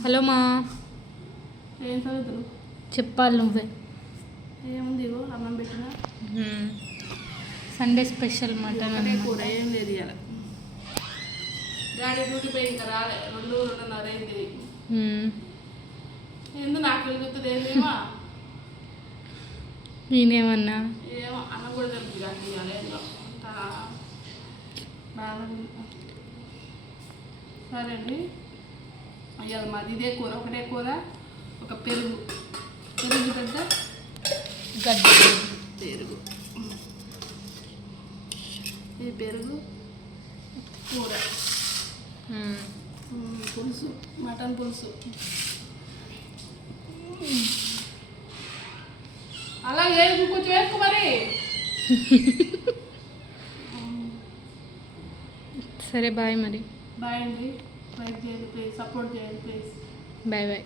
Hello మా. ఏం చదువుతురు? చెప్పాలి నువ్వే. ఏముంది ఇగో అన్నం పెట్టిన. సండే స్పెషల్ మటన్ అదే కూర ఏం లేదు ఇవాళ. డాడీ డ్యూటీ పోయి ఇంకా రాలే 2:30 అయింది. ఎందుకు నాకు వెళ్తుంది ఏందేమో నేనేమన్నా ఏమో అన్నం కూడా తెలుపు కానీ ఇవాళ ఏందో బాగా. సరే అండి, ఇవాళ మాది ఇదే కూర, ఒకటే కూర, ఒక పెరుగు పెద్ద గడ్డ పెరుగు, ఈ పెరుగు కూర, పులుసు, మటన్ పులుసు. అలాగే కొంచెం వేసుకో మరి. సరే బాయ్ మరి. బాయ్ అండి, లైక్ చేయండి ప్లీజ్, సపోర్ట్ చేయండి ప్లీజ్. Bye bye.